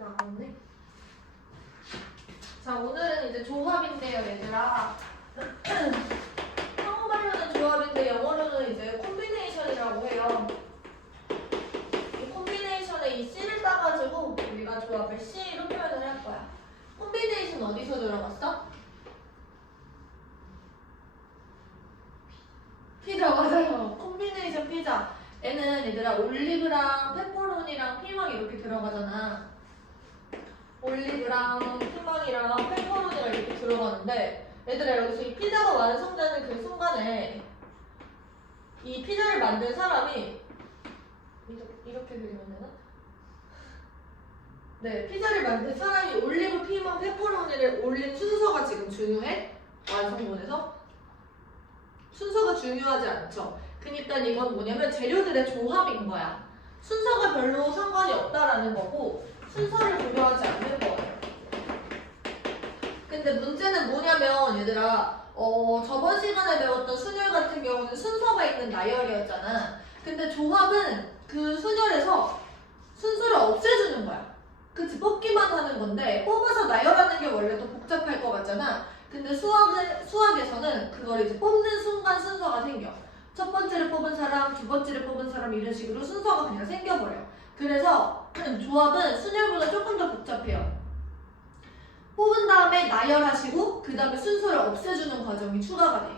나갔네. 자, 오늘은 이제 조합인데요, 얘들아. 한국말로는 조합인데 영어로는 이제 콤비네이션이라고 해요. 이 콤비네이션에 이 C를 따가지고 우리가 조합을 C로 표현을 할 거야. 콤비네이션 어디서 들어갔어? 피자 맞아요. 콤비네이션 피자. 얘는 얘들아 올리브랑 페퍼로니랑 피망 이렇게 들어가잖아. 올리브랑 피망이랑 페퍼로니가 이렇게 들어가는데 얘들아 여기서 이 피자가 완성되는 그 순간에 이 피자를 만든 사람이 이렇게 그리면 되나? 네, 피자를 만든 사람이 올리브, 피망, 페퍼로니를 올린 순서가 지금 중요해? 완성본에서? 순서가 중요하지 않죠. 그러니까 이건 뭐냐면 재료들의 조합인 거야. 순서가 별로 상관이 없다라는 거고 순서를 고려하지 않는 거예요. 근데 문제는 뭐냐면 얘들아 저번 시간에 배웠던 순열 같은 경우는 순서가 있는 나열이었잖아. 근데 조합은 그 순열에서 순서를 없애주는 거야. 그치? 뽑기만 하는 건데 뽑아서 나열하는 게 원래 더 복잡할 것 같잖아. 근데 수학에서는 그걸 이제 뽑는 순간 순서가 생겨. 첫 번째를 뽑은 사람, 두 번째를 뽑은 사람 이런 식으로 순서가 그냥 생겨버려. 그래서 조합은 순열보다 조금 더 복잡해요. 뽑은 다음에 나열하시고 그 다음에 순서를 없애주는 과정이 추가가 돼.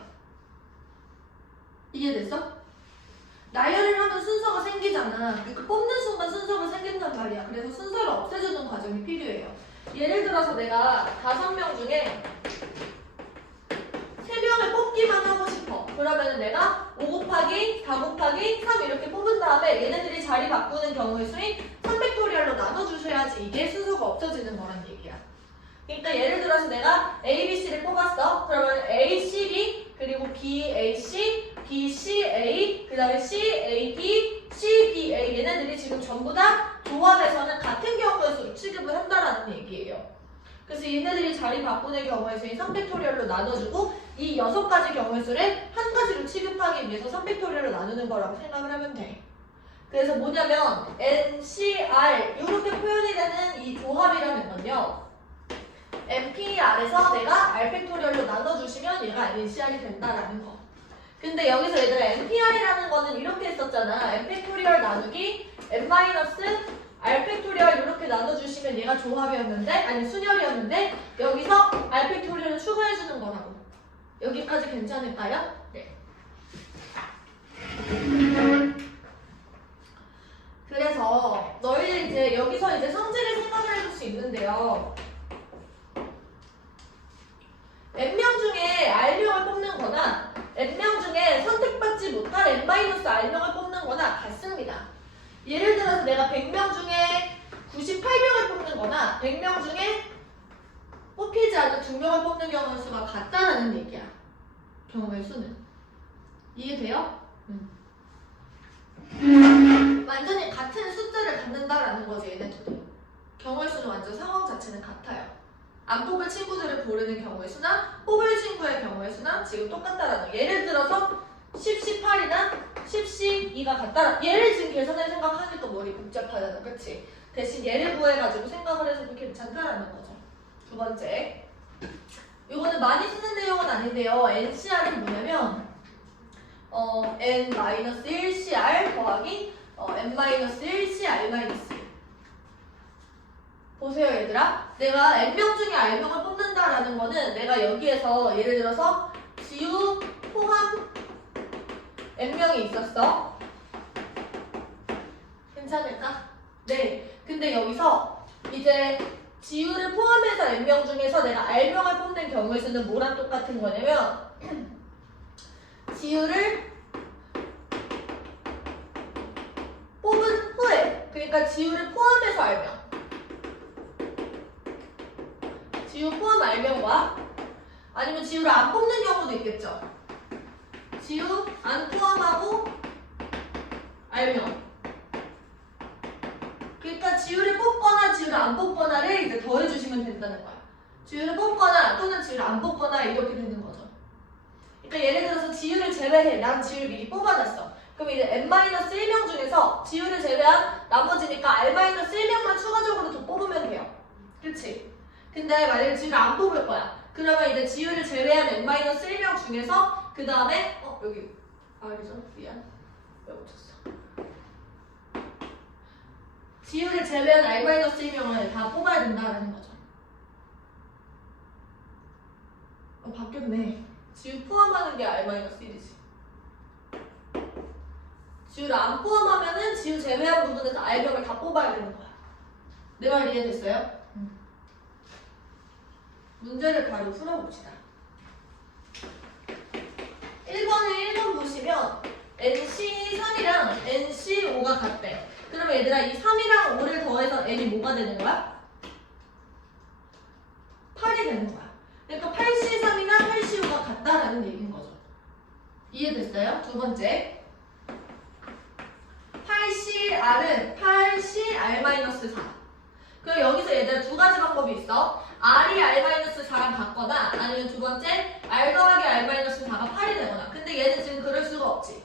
이해됐어? 나열을 하면 순서가 생기잖아. 그러니까 뽑는 순간 순서가 생긴단 말이야. 그래서 순서를 없애주는 과정이 필요해요. 예를 들어서 내가 5명 중에 3명을 뽑기만 하고 싶어. 그러면 내가 5 곱하기 4 곱하기 3 이렇게 뽑은 다음에 얘네들이 자리 바꾸는 경우의 수인 3팩토리얼로 나눠주셔야지 이게 순서가 없어지는 거란 얘기야. 그러니까 예를 들어서 내가 A, B, C를 뽑았어. 그러면 A, C, B 그리고 B, A, C, B, C, A 그 다음에 C, A, D, C, B, A 얘네들이 지금 전부 다 조합에서는 같은 경우의 수로 취급을 한다라는 얘기예요. 그래서 얘네들이 자리 바꾸는 경우의 수인 3팩토리얼로 나눠주고 이 6가지 경우의 수를 한 가지로 취급하기 위해서 3팩토리얼로 나누는 거라고 생각을 하면 돼. 그래서 뭐냐면 NCR 이렇게 표현이 되는 이 조합이라는 건요. NPR에서 내가 R팩토리얼로 나눠주시면 얘가 NCR이 된다라는 거. 근데 여기서 얘들아 NPR이라는 거는 이렇게 했었잖아. N팩토리얼 나누기 N-R팩토리얼 이렇게 나눠주시면 얘가 조합이었는데 아니 순열이었는데 여기서 R팩토리얼을 추가해주는 거라고. 여기까지 괜찮을까요? 네. 그래서 너희들 이제 여기서 이제 성질을 생각을 해볼 수 있는데요. N명 중에 R명을 뽑는 거나 N명 중에 선택받지 못한 N-R명을 뽑는 거나 같습니다. 예를 들어서 내가 100명 중에 98명을 뽑는 거나 100명 중에 뽑히지 않은 2명을 뽑는 경우의 수가 같다라는 얘기야. 경우의 수는. 이해돼요? 완전히 같은 숫자를 갖는다라는 거지 얘네들도. 경우의 수는 완전 상황 자체는 같아요. 안 뽑을 친구들을 고르는 경우의 수나 뽑을 친구의 경우의 수나 지금 똑같다라는 거. 예를 들어서 10, 18이나 10, 12가 같다. 얘를 지금 계산할 생각하니까 머리 복잡하잖아. 그치? 대신 얘를 구해가지고 생각을 해서도 괜찮다라는 거죠. 두 번째. 이거는 많이 쓰는 내용은 아닌데요. NCR은 뭐냐면 N-1CR 더하기 N-1CR-1 보세요 얘들아. 내가 N명 중에 R명을 뽑는다라는 거는 내가 여기에서 예를 들어서 지우 포함 N명이 있었어. 괜찮을까? 네. 근데 여기서 이제 지우를 포함해서 N명 중에서 내가 R명을 뽑는 경우의 수는 뭐랑 똑같은 거냐면 지우를 뽑은 후에 그러니까 지우를 포함해서 R명 지우 포함 R명과 아니면 지우를 안 뽑는 경우도 있겠죠. 지우 안 포함하고 R명 그러니까 지우를 뽑거나 지우를 안 뽑거나를 이제 더해주시면 된다는 거야. 지우를 뽑거나 또는 지우를 안 뽑거나 이렇게 되는 거죠. 그러니까 예를 들어서 지우를 제외해. 난 지우를 미리 뽑아놨어. 그럼 이제 N-1명 중에서 지우를 제외한 나머지니까 R-1명만 추가적으로 더 뽑으면 돼요. 근데 만약에 지우를 안 뽑을 거야. 그러면 이제 지우를 제외한 n-1명 중에서 그 다음에 여기 R이죠? 미안. 왜 붙였어? 지우를 제외한 R-1명을 다 뽑아야 된다는 거죠. 바뀌었네. 지우 포함하는 게 R-1이지. 지우를 안 포함하면은 지우 제외한 부분에서 R명을 다 뽑아야 되는 거야. 내 말 이해됐어요? 문제를 바로 풀어봅시다. 1번에 1번 보시면 NC3이랑 NC5가 같대. 그러면 얘들아 이 3이랑 5를 더해서 N이 뭐가 되는 거야? 8이 되는 거야. 그러니까 8C3이나 8C5가 같다라는 얘기인 거죠. 이해됐어요? 두 번째. 8CR은 8CR-4. 그럼 여기서 얘들아 두 가지 방법이 있어. R이 R-4랑 같거나 아니면 두 번째 R 더하기 R-4가 8이 되거나. 근데 얘는 지금 그럴 수가 없지.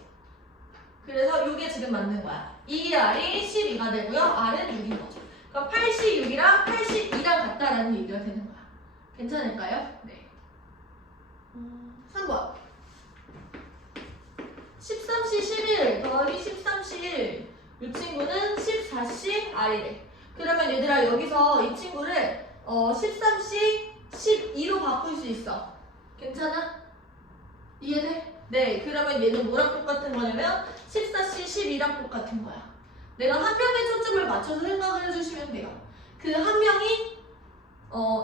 그래서 이게 지금 맞는 거야. 이 R이 12가 되고요. R은 6인 거죠. 그럼 8C6이랑 8C2랑 같다라는 얘기가 되는 거야. 괜찮을까요? 네. 3번. 13C11 더하기 13C1. 이 친구는 14C R이래. 그러면 얘들아 여기서 이 친구를 13C 12로 바꿀 수 있어. 괜찮아? 이해돼? 네. 그러면 얘는 뭐랑 똑같은 거냐면 14C 12랑 똑같은 거야. 내가 한 명의 초점을 맞춰서 생각을 해주시면 돼요. 그 한 명이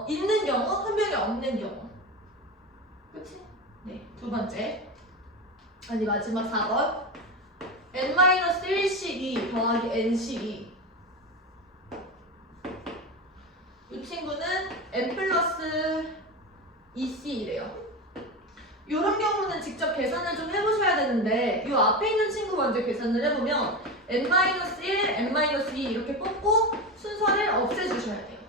있는 경우, 한 명이 없는 경우. 그치? 네. 두 번째. 아니 마지막 4번. n-1C2 더하기 n-C2. 이 친구는 n 플러스 2c래요. 이런 경우는 직접 계산을 좀 해보셔야 되는데 이 앞에 있는 친구 먼저 계산을 해보면 n-1, n-2 이렇게 뽑고 순서를 없애주셔야 돼요.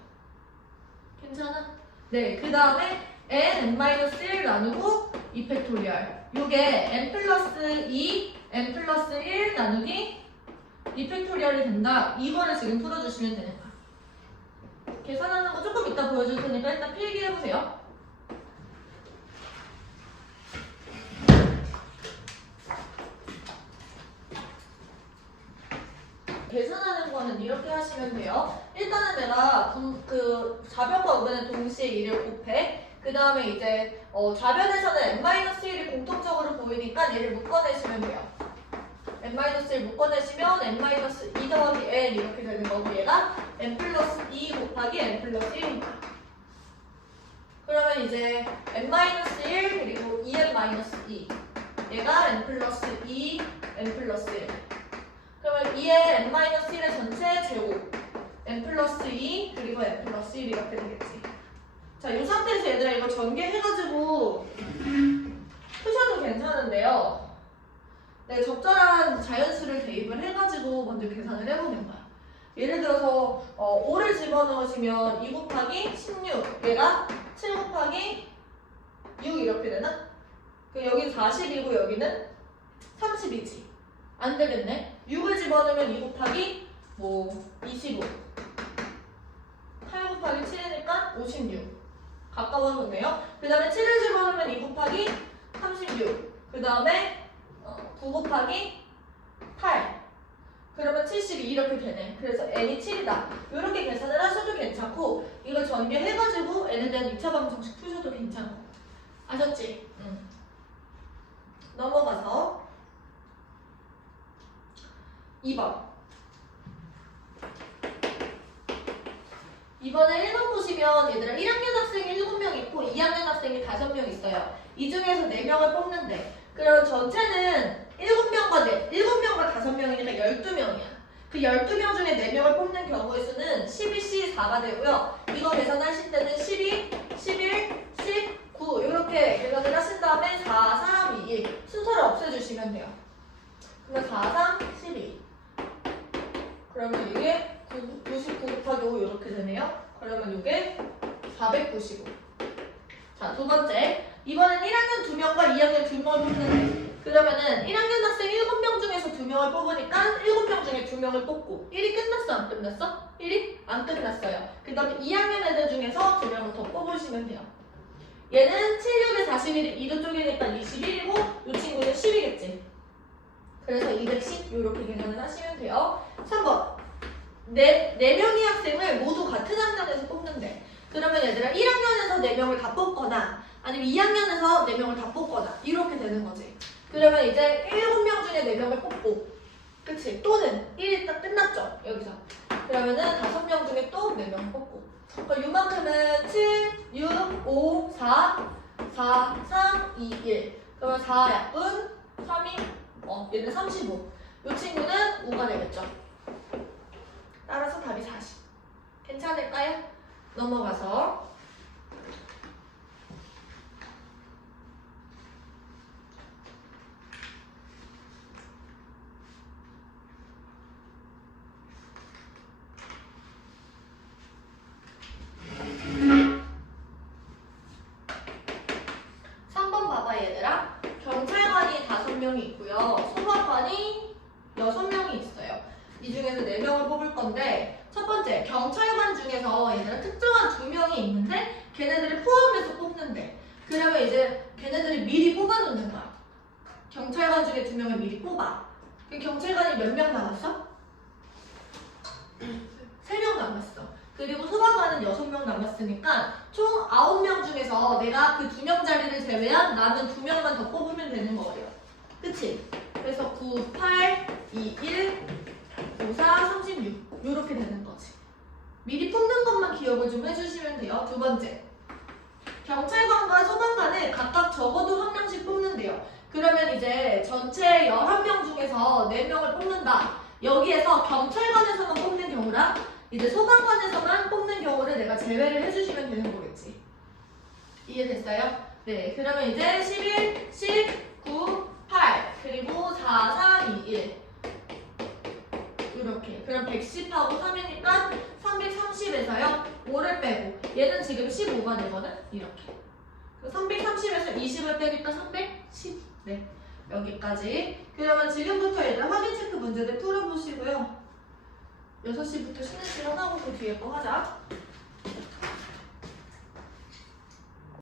괜찮아? 네, 그 다음에 n-1 나누고 2팩토리얼. 요게 n 플러스 2, n 플러스 1 나누기 2팩토리얼이 된다. 이거를 지금 풀어주시면 되는 거야. 계산하는 거 조금 이따 보여줄 테니까 일단 필기해보세요. 계산하는 거는 이렇게 하시면 돼요. 일단은 내가 그 좌변과 우변을 동시에 2를 곱해. 그 다음에 이제 좌변에서는 n-1이 공통적으로 보이니까 얘를 묶어내시면 돼요. n-1 묶어내시면 n-2 더하기 n 이렇게 되는 거고 얘가 n 플러스 2 곱하기 n 플러스 1입니다. 그러면 이제 n-1 그리고 2n-2 얘가 n 플러스 2, n 플러스 1. 그러면 2의 n-1의 전체 제곱 n 플러스 2 그리고 n 플러스 1 이렇게 되겠지. 자, 이 상태에서 얘들아 이거 전개해가지고 푸셔도 괜찮은데요. 네, 적절한 자연수를 대입을 해가지고 먼저 계산을 해보는 거야. 예를 들어서 5를 집어넣으시면 2 곱하기 16 얘가 7 곱하기 6 이렇게 되나? 그 여기 40이고 여기는 30이지. 안 되겠네. 6을 집어넣으면 2 곱하기 25 8 곱하기 7이니까 56 가까워졌네요. 그 다음에 7을 집어넣으면 2 곱하기 36 그 다음에 9 곱하기 8 그러면 72 이렇게 되네. 그래서 n이 7이다. 이렇게 계산을 하셔도 괜찮고 이걸 전개해가지고 n에 대한 2차 방정식 푸셔도 괜찮고. 아셨지? 응. 넘어가서 2번. 이번에 1번 보시면 얘들아 1학년 학생이 7명 있고 2학년 학생이 5명 있어요. 이 중에서 4명을 뽑는데 그럼 전체는 7명과 5명이니까 12명이야. 그 12명 중에 4명을 뽑는 경우의 수는 12C4가 되고요. 이거 계산하실 때는 12, 11, 19 이렇게 계산을 하신 다음에 4, 3, 2, 1 순서를 없애주시면 돼요. 그러면 4, 3, 12 그러면 이게 99 곱하기 5 이렇게 되네요. 그러면 이게 495. 자, 두 번째. 이번엔 1학년 2명과 2학년 2명을 뽑는데 그러면은 1학년 학생 7명 중에서 2명 2명을 뽑으니까 7명 중에 2명을 뽑고 1이 끝났어 안 끝났어? 1이 안 끝났어요. 그 다음에 2학년 애들 중에서 2명을 더 뽑으시면 돼요. 얘는 7, 6에 41이 2도 쪼개니까 21이고 이 친구는 10이겠지. 그래서 210 이렇게 계산을 하시면 돼요. 3번 네 명의 학생을 모두 같은 학년에서 뽑는데 그러면 얘들아 1학년에서 4명을 다 뽑거나 아니면 2학년에서 4명을 다 뽑거나 이렇게 되는 거지. 그러면 이제 7명 중에 4명을 뽑고 그치? 또는 1이 딱 끝났죠 여기서. 그러면은 5명 중에 또 4명을 뽑고 그러니까 요만큼은 7, 6, 5, 4, 4, 3, 2, 1 그러면 4 약분 3이 얘는 35 요 친구는 5가 되겠죠. 따라서 답이 40. 괜찮을까요? 넘어가서 3번 봐봐 얘들아. 경찰관이 5명이 있고요. 소방관이 6명이 있어요. 이 중에서 4명을 뽑을 건데 첫 번째 경찰관 중에서 얘들아 특정한 2명이 있는데 걔네들을 포함해서 뽑는데 그러면 이제 걔네들이 미리 뽑아놓는 거야. 경찰관 중에 2명을 미리 뽑아. 그 경찰관이 몇 명 남았어? 3명 남았어. 그리고 소방관은 6명 남았으니까 총 9명 중에서 내가 그 2명 자리를 제외한 남은 2명만 더 뽑으면 되는 거예요. 그치? 그래서 9, 8, 2, 1, 5, 4, 36 이렇게 되는 거지. 미리 뽑는 것만 기억을 좀 해주시면 돼요. 두 번째 경찰관과 소방관을 각각 적어도 1명씩 뽑는데요. 그러면 이제 전체 11명 중에서 4명을 뽑는다. 여기에서 경찰관에서만 뽑는 경우랑 이제 소방관에서만 뽑는 경우를 내가 제외를 해주시면 되는 거겠지. 이해됐어요? 네, 그러면 이제 11, 10, 9, 8 그리고 4, 3, 2, 1 이렇게. 그럼 110하고 3이니까 330에서요 5를 빼고 얘는 지금 15가 되거든? 이렇게. 330에서 20을 빼니까 310. 네, 여기까지. 그러면 지금부터 일단 확인 체크 문제들 풀어보시고요. 6시부터 쉬는 시간 하고 그 뒤에 거 하자.